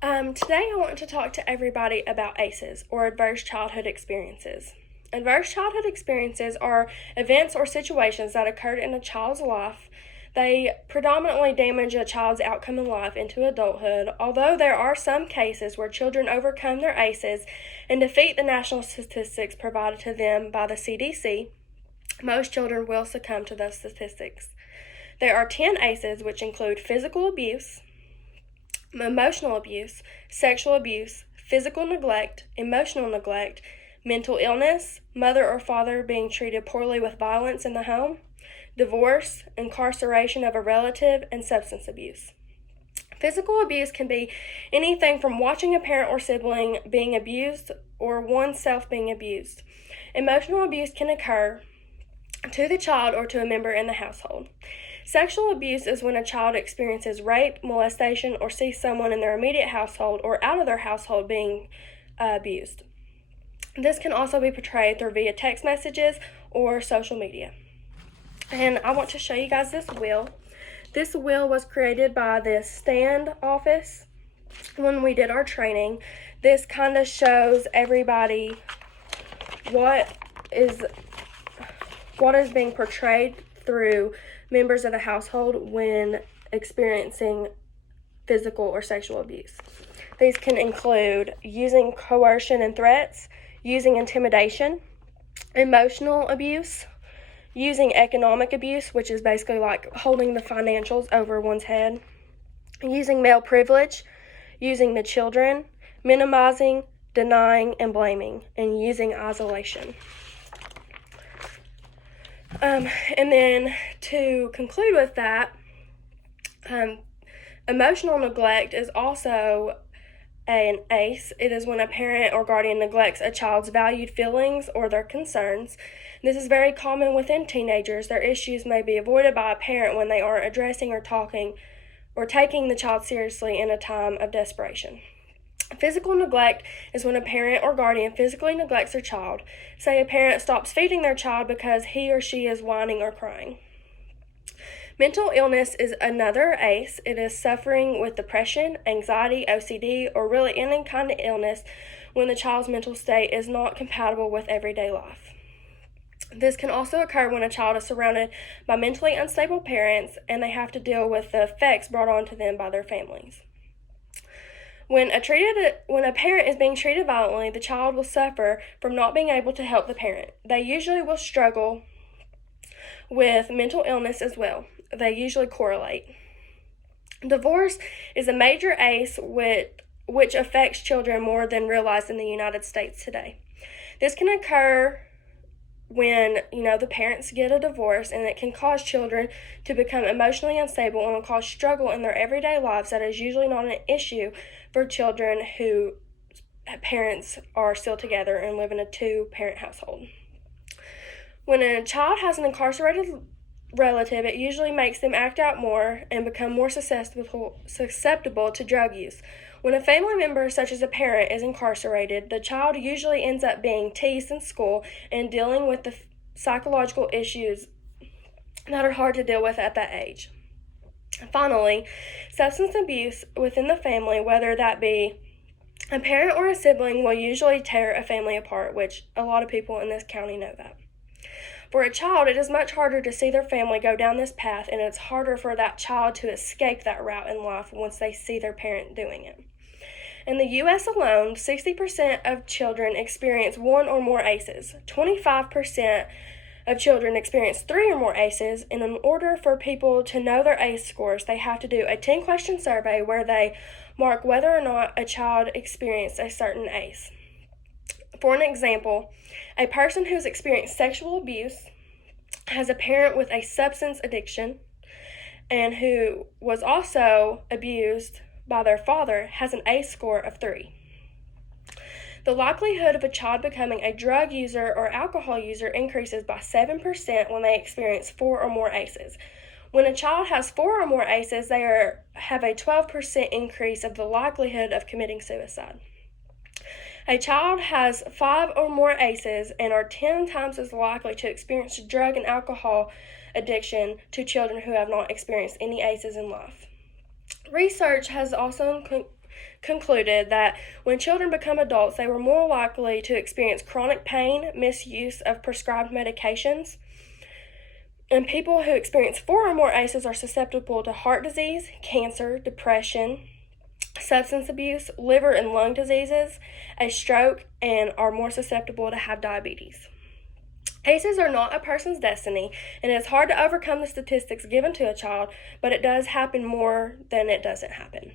Today I want to talk to everybody about ACEs, or Adverse Childhood Experiences. Adverse childhood experiences are events or situations that occurred in a child's life. They predominantly damage a child's outcome in life into adulthood, although there are some cases where children overcome their ACEs and defeat the national statistics provided to them by the CDC. Most children will succumb to those statistics. There are 10 ACEs, which include physical abuse, emotional abuse, sexual abuse, physical neglect, emotional neglect, mental illness, mother or father being treated poorly with violence in the home, divorce, incarceration of a relative, and substance abuse. Physical abuse can be anything from watching a parent or sibling being abused or oneself being abused. Emotional abuse can occur to the child or to a member in the household. Sexual abuse is when a child experiences rape, molestation, or sees someone in their immediate household or out of their household being abused. This can also be portrayed through via text messages or social media. And I want to show you guys this wheel. This wheel was created by the STAND office when we did our training. This kind of shows everybody what is being portrayed through members of the household when experiencing physical or sexual abuse. These can include using coercion and threats, using intimidation, emotional abuse, using economic abuse, which is basically like holding the financials over one's head, using male privilege, using the children, minimizing, denying, and blaming, and using isolation. And then to conclude with that, emotional neglect is also an ACE. It is when a parent or guardian neglects a child's valued feelings or their concerns. This is very common within teenagers. Their issues may be avoided by a parent when they aren't addressing or talking or taking the child seriously in a time of desperation. Physical neglect is when a parent or guardian physically neglects their child. Say a parent stops feeding their child because he or she is whining or crying. Mental illness is another ACE. It is suffering with depression, anxiety, OCD, or really any kind of illness when the child's mental state is not compatible with everyday life. This can also occur when a child is surrounded by mentally unstable parents and they have to deal with the effects brought on to them by their families. When a parent is being treated violently, the child will suffer from not being able to help the parent. They usually will struggle with mental illness as well. They usually correlate. Divorce is a major ACE which affects children more than realized in the United States today. This can occur when, the parents get a divorce, and it can cause children to become emotionally unstable and will cause struggle in their everyday lives that is usually not an issue for children whose parents are still together and live in a two-parent household. When a child has an incarcerated relative, it usually makes them act out more and become more susceptible to drug use. When a family member, such as a parent, is incarcerated, the child usually ends up being teased in school and dealing with the psychological issues that are hard to deal with at that age. Finally, substance abuse within the family, whether that be a parent or a sibling, will usually tear a family apart, which a lot of people in this county know that. For a child, it is much harder to see their family go down this path, and it's harder for that child to escape that route in life once they see their parent doing it. In the U.S. alone, 60% of children experience one or more ACEs. 25% of children experience 3 or more ACEs, and in order for people to know their ACE scores, they have to do a 10-question survey where they mark whether or not a child experienced a certain ACE. For an example, a person who's experienced sexual abuse, has a parent with a substance addiction, and who was also abused by their father has an ACE score of 3. The likelihood of a child becoming a drug user or alcohol user increases by 7% when they experience 4 or more ACEs. When a child has 4 or more ACEs, they have a 12% increase of the likelihood of committing suicide. A child has 5 or more ACEs and are 10 times as likely to experience drug and alcohol addiction to children who have not experienced any ACEs in life. Research has also concluded that when children become adults, they were more likely to experience chronic pain, misuse of prescribed medications, and people who experience 4 or more ACEs are susceptible to heart disease, cancer, depression, substance abuse, liver and lung diseases, a stroke, and are more susceptible to have diabetes. ACEs are not a person's destiny, and it's hard to overcome the statistics given to a child, but it does happen more than it doesn't happen.